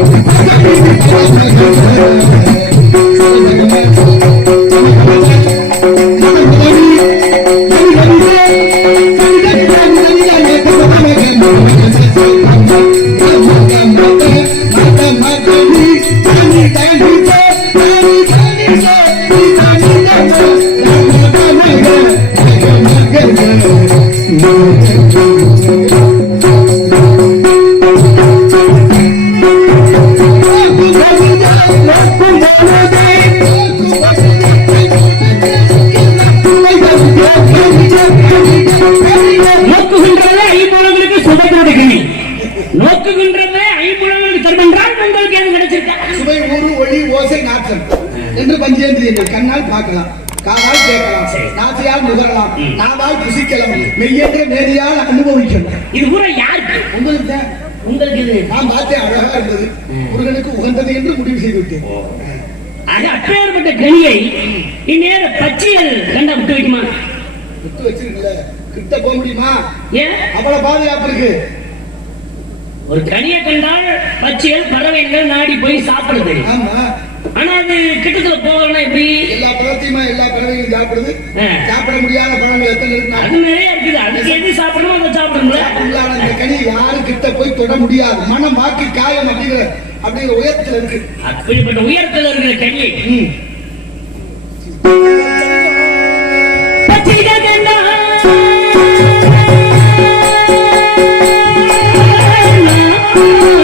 நோக்குகின்றதே சுவை ஊறு ஒளி ஓசை நாற்றம். என்று பஞ்சேந்திரியங்கள் கண்ணால் பார்க்கலாம் காதால் கேட்கலாம். நாசியால் நுகரலாம். நாவால் புசிக்கலாம் மெய்யேற்ற மேதியால் அனுபவிக்கலாம். இது பூரா யாருக்கு உங்களுக்கு தான். உங்களுக்கு இது நான் பார்த்தேன் அழகா இருந்தது. முருகனுக்கு உகந்தது என்று முடிவு செய்து விட்டேன் அப்பேற்பட்ட கனியை இந்நேர பச்சையல் கண்டா விட்டு வைக்குமா? விட்டு வச்சிருக்கல. கிட்ட போக முடியுமா? ஏன்? அவ்வளவு பாதுகாப்பு இருக்கு ஒரு கனியை கண்டால் பச்சையல் பறவைகள் நாடி போய் சாப்பிடுது. ஆனா அது கிட்டத்துல போகலன்னா எப்படி? எல்லா பழத்தையுமா எல்லா பறவைகளும் சாப்பிடுது. சாப்பிட முடியாத பழங்கள் எத்தனை இருக்கு அது நிறைய இருக்குது. அதுக்கு எது சாப்பிடணும் அதை சாப்பிடணும்ல. அந்த கனி யாரும் கிட்ட போய் தொட முடியாது. மனம் வாக்கு காயம் அப்படிங்கிற அப்படிங்கிற உயரத்துல இருக்கு. அப்படிப்பட்ட உயரத்துல இருக்கிற கனியை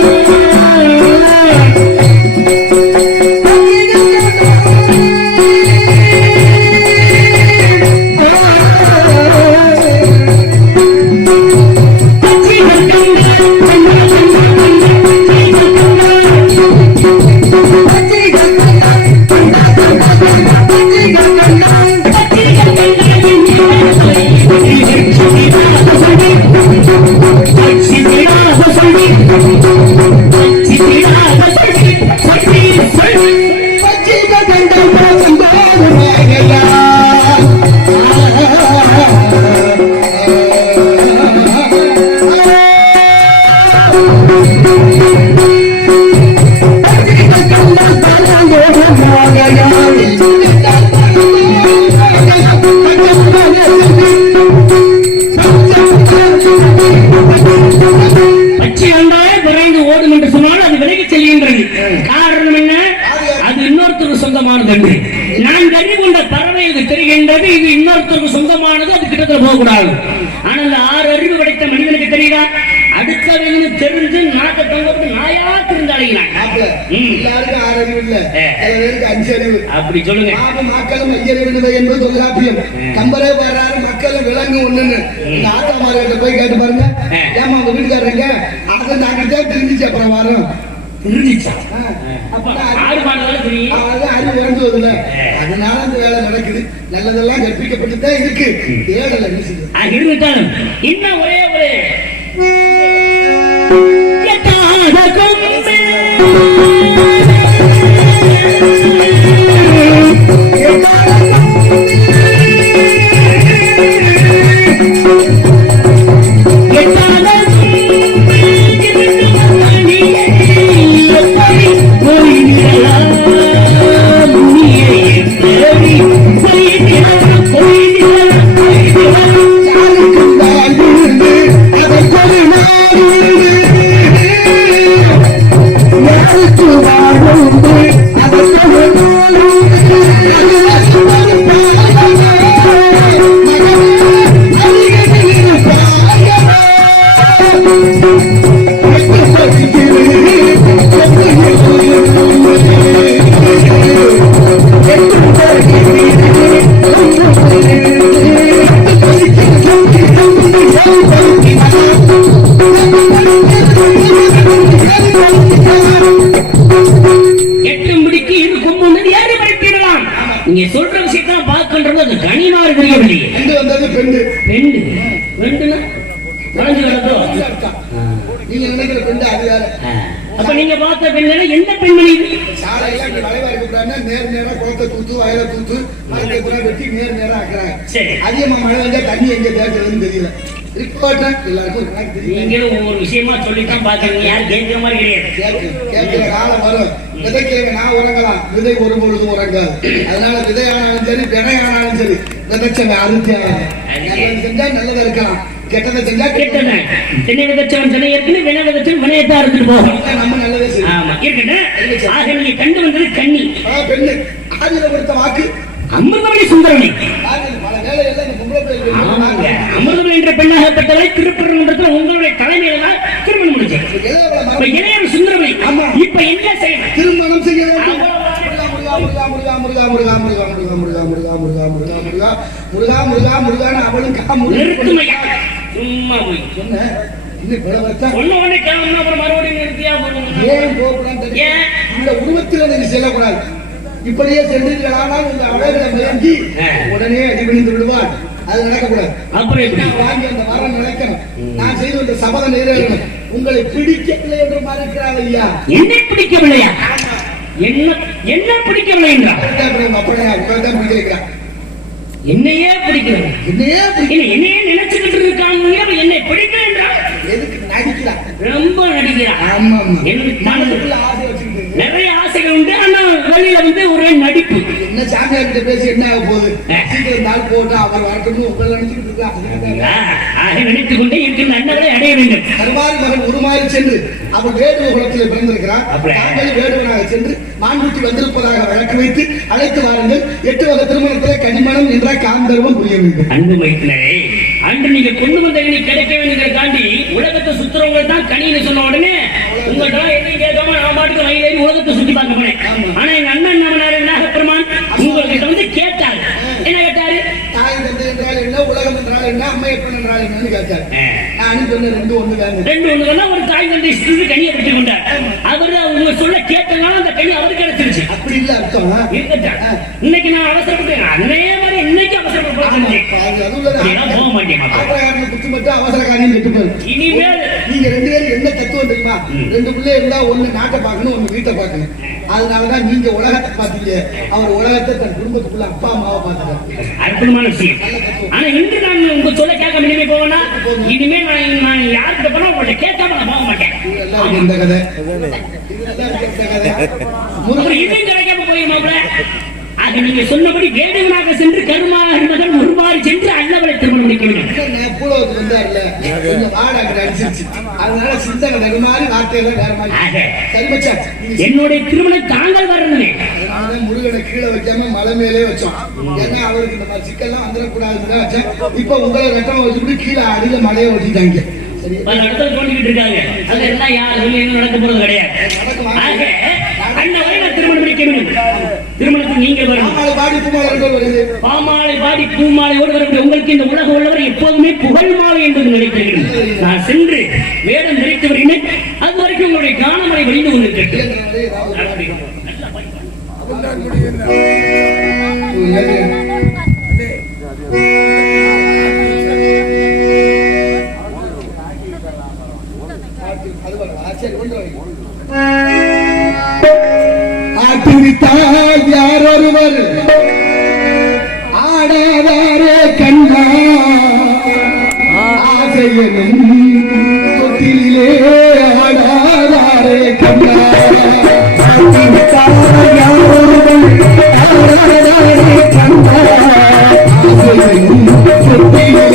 பச்சைகள் நான் தெரிந்து கொண்ட பறவை இது தெரிகின்றது இது இன்னொருத்தருக்கு சொந்தமானது அது கிட்டத்துல போகக்கூடாது. ஆனால் ஆறு அறிவு படைத்த மனிதனுக்கு தெரியுதா? அடுத்தவங்க தெரிஞ்சு நாட்டை தொங்கப்பட்டு நாயா திருந்தாளிங்க மாப்பிள, எல்லாருக்கும் ஆறு அறிவு இல்ல. பேருக்கு அஞ்சு அறிவு. அப்படி சொல்லுங்க. மக்களும் ஐயறிவினதை என்பது தொல்காப்பியம். கம்பரே வர்றாரு மக்களும் விலங்கு ஒண்ணுன்னு. ஆத்தாமார்கிட்ட போய் கேட்டு பாருங்க. ஏமா உங்க வீட்டுக்காரங்க அதை நாங்க தான் தெரிஞ்சிச்சு அப்புறம் வரோம். தெரிஞ்சிச்சா? அதனால அந்த வேலை நடக்குது. நல்லதெல்லாம் கற்பிக்கப்பட்டு தான் இருக்கு தேடல இன்னும் ஒரே ஆக்குறாங்க. சரி. அதிகமா மழை வந்தா தண்ணி எங்க தேக்குறதுன்னு தெரியல. நீங்களும் ஒவ்வொரு விஷயமா சொல்லித்தான் பாக்குறீங்க. யாரும் கேட்கிற மாதிரி கிடையாது. கேட்கு- கேட்கிற காலம் வரும். விதைக்கிறவங்க நான் உறங்கலாம். விதை ஒரு உறங்காது. அதனால விதை ஆனாலும் சரி வினை ஆனாலும் சரி விதைச்சவன் அறுத்தே ஆகணும். நல்லது செஞ்சா நல்லதா இருக்கலாம் கெட்டதை செஞ்சா கேட்டன திணை விதைச்சவன் திணை ஏற்கனவே வினை விதைச்சவன் வினையத்தான் போகும் நம்ம நல்லதே ஆமா. இருக்கட்டும். ஆக நீங்க கண்டு வந்தது கண்ணி ஆ, பெண்ணு. ஆதில கொடுத்த வாக்கு. அமிர்தமணி ஆமாங்க அமிர்தமணி என்ற பெண்ணாகப்பட்டவரை திருப்பரங்குன்றத்தில் உங்களுடைய தலைமையில தான் திருமணம் இளையவளை இப்ப இளையர் சுந்தரமணி. இப்ப என்ன செய்யணும் திருமணம் செய்ய வேண்டும் முருகா முருகா முருகா முருகா முருகா முருகா முருகா முருகா முருகா முருகா முருகா முருகா முருகா முருகா முருகான்னு அவளும் சும்மா சொன்ன மறுபடியும் உருவத்தில் நீங்க செல்லக்கூடாது இப்படியே சென்றீர்களானால் உங்க அழகுல மயங்கி ஆ. உடனே அடிபணிந்து விடுவார். அது நடக்கக்கூடாது. அப்புறம் எப்படி? வாங்கி அந்த வரம் நினைக்கணும். நான் செய்து வந்த சபதம் நிறைவேறணும். உங்களை பிடிக்கவில்லை என்று மறுக்கிறாள் ஐயா. என்னை பிடிக்கவில்லையா என்ன என்ன பிடிக்கவில்லை என்றார் அப்படியே உட்கார்ந்து பிடிக்க வைக்கிறான் என்னையே பிடிக்கவில்லை. என்னையே பிடிக்க இல்லை, என்னையே நினைச்சுக்கிட்டு இருக்காங்க என்னை பிடிக்கல என்றால்? எதுக்கு நடிக்கிறான் ரொம்ப நடிக்கிறான் ஆமா ஆமா எனக்கு மனது மனசுக்குள்ள ஆசை வச்சுக்கிட்டு. நிறைய ஆசைகள் உண்டு ஆனா வெளியில வந்து ஒரே நடிப்பு. என்ன சாமியார் கிட்ட பேசி என்ன ஆக போகுது. சீக்கிரம் நாள் போட்டு அவர் வரட்டும்னு உங்களை ஆ, ஆக நினைத்துக் கொண்டே இருக்கின்ற அண்ணவரை அடைய வேண்டும். கருமாறி மகன் உருமாறி சென்று அவர் வேடுவ குலத்தில் பிறந்திருக்கிறார்? தாங்கள் வேடுவனாக சென்று மான்குட்டி வந்திருப்பதாக வழக்கு வைத்து அழைத்து வாருங்கள். எட்டு வகை திருமணத்திலே கனிமணம் என்ற காந்தர்வம் புரிய வேண்டும். அன்பு மைத்தினரே அன்று நீங்க கொண்டு வந்த கனி கிடைக்க வேண்டியதை தாண்டி உலகத்தை சுத்துறவங்க தான் கனின்னு சொன்ன உடனே உங்கள்ட்ட எதையும் கேட்காம நான் பாட்டுக்கு வயலேறி உலகத்தை சுத்தி பார்க்க போனேன் ஆனா எங்க அண்ணன் நம்மனாரு நாகப்பெருமான் உங்கள்கிட்ட வந்து கேட்டார் என்ன கேட்டாரு தாய் தந்தை என்றால் என்ன என்னன்னு கேட்டார் நானும் ரெண்டு ஒண்ணு ரெண்டு ஒண்ணுதான் ஒரு தாய் தந்தை சிறு கனியை பெற்றுக் கொண்டார். அவரு அவங்க சொல்ல கேட்டனால அந்த கனி அவருக்கு கிடைச்சிருச்சு. அப்படி இல்ல அர்த்தம். இன்னைக்கு நான் அவசரப்பட்டேன் அன்னே மாதிரி இன்னைக்கு அவசரப்பட்டு ஆமா, அது அது உள்ளது. அப்படின்னா போக மாட்டேன் குத்து மட்டும் அவசர காரியம் கெட்டு இனிமேல் நீங்க ரெண்டு பேரும் என்ன தத்துவம் தெரியுமா? ரெண்டு பிள்ளை இருந்தா ஒண்ணு நாட்டை பார்க்கணும் ஒண்ணு வீட்டை பார்க்கணும். அதனாலதான் நீங்க உலகத்தை பார்த்தீங்க. அவர் உலகத்தை தன் குடும்பத்துக்குள்ள அப்பா அம்மாவை பார்த்துட்டாரு. அற்புதமான விஷயம். ஆனா இன்று நான் உங்க சொல்ல கேட்காம இனிமே போவேனா இனிமே நான் நான் யார்கிட்ட போனா உங்கள்ட்ட கேட்காம நான் போக மாட்டேன். இந்த கதை. முருகன் இதையும் கிடைக்காம போயிருமாப்ல அது நீங்க சொன்னபடி வேதங்களாக சென்று கருமா மகன் உருமாறி சென்று அண்ணவரை திருமணம் முடிக்கணும் என்னுடைய திருமணம் தாங்கள் வரணுமே முருகனை கீழே வைக்காம மலை மேலே வச்சோம். ஏன்னா அவருக்கு இந்த சிக்கல்லாம் வந்துடக்கூடாதுன்னு வச்சேன். இப்ப உங்களை ரெட்டமா வச்சுக்கிட்டு கீழே அடியில மலையை வச்சுட்டாங்க நடத்த தோண்டிக்கிட்டு இருக்காங்க. அது என்ன யார் நடக்க போறது கிடையாது. வைக்கணும் உங்களுக்கு இந்த உலக எப்போதுமே புகழ் மாலை என்பது நினைக்கிறேன். நான் சென்று வேதம் அது வரைக்கும் சிரித்தால் யாரொருவர் ஆடாதாரே கண்ணா. ஆசையனும் சொத்திலே ஆடாதாரே கண்ணா. யாரொருவர் ஆடாதாரே கண்ணா. ஆசையனும் சொத்திலே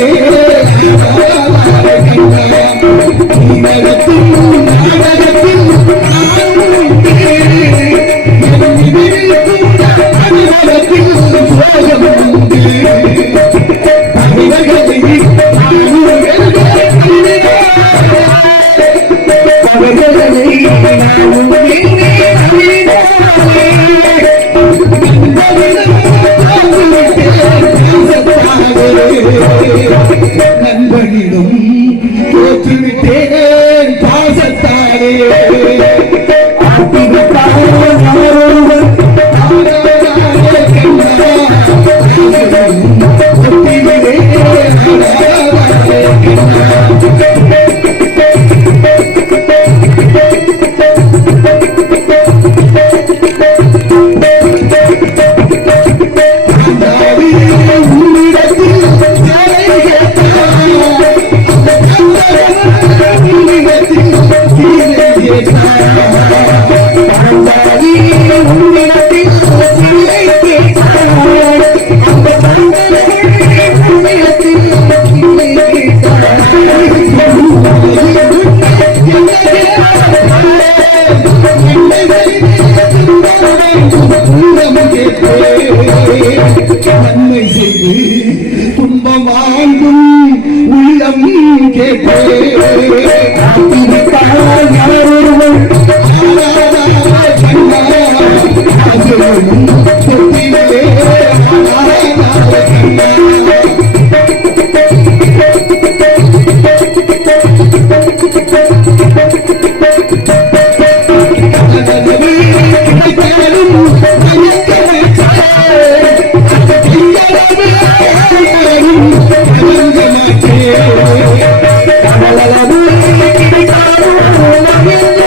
இதை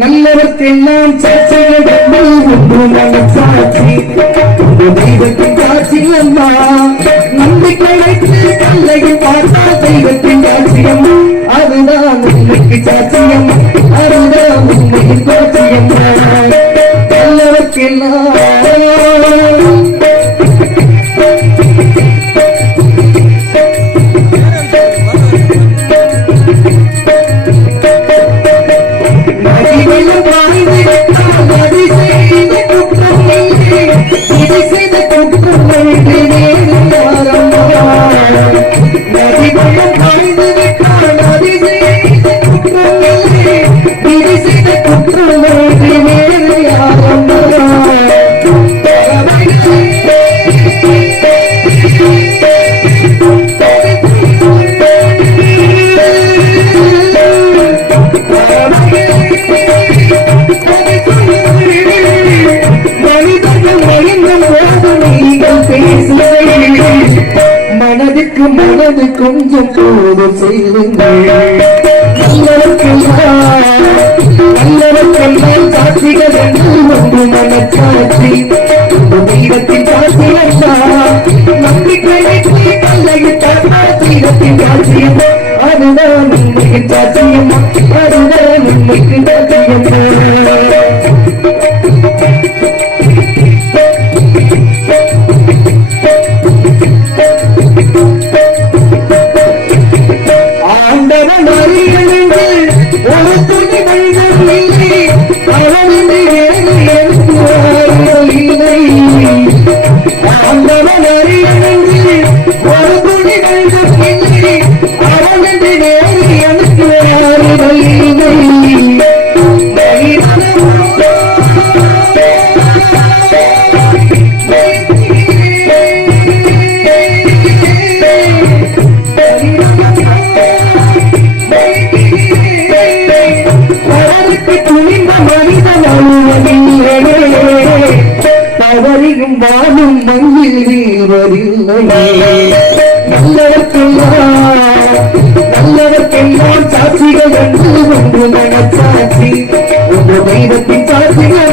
நல்லவர்க்கெல்லாம் சாட்சிகள் தெய்வத்தின் காட்சி அம்மா நம்பிக்கை கல்லையில் பார்த்தால் தெய்வத்தின் காட்சியம் அதுதான் உண்மைக்கு சாட்சியம் அதுதான் உண்மையின் சாட்சியம் நல்லவர்க்கெல்லாம் மனதுக்கு மனது கொஞ்சம் போது செய்யுங்கள் நல்லவர்க்கெல்லாம் சாட்சிகள் என்று ஒன்று மனச்சாட்சி. தெய்வத்தின் சாட்சி நம்பிக்கை தெய்வத்தின் சாட்சியம் அதுதான் உண்மையின் சாட்சியம் அதுதான் உண்மைக்கு சாட்சியம் ஒன்று மனச்சாட்சி ஒன்று தெய்வத்தின் சாட்சிகள்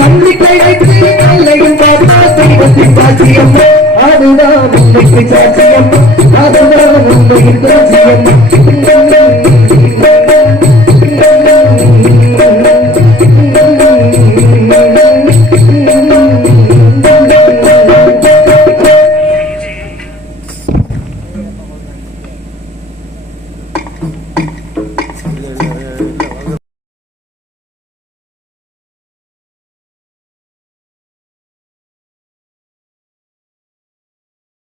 நம்பிக்கை வைத்து நல்லையும் அதுதான் உண்மைக்கு சாட்சியம் அதுதான் உண்மையின் சாட்சியம்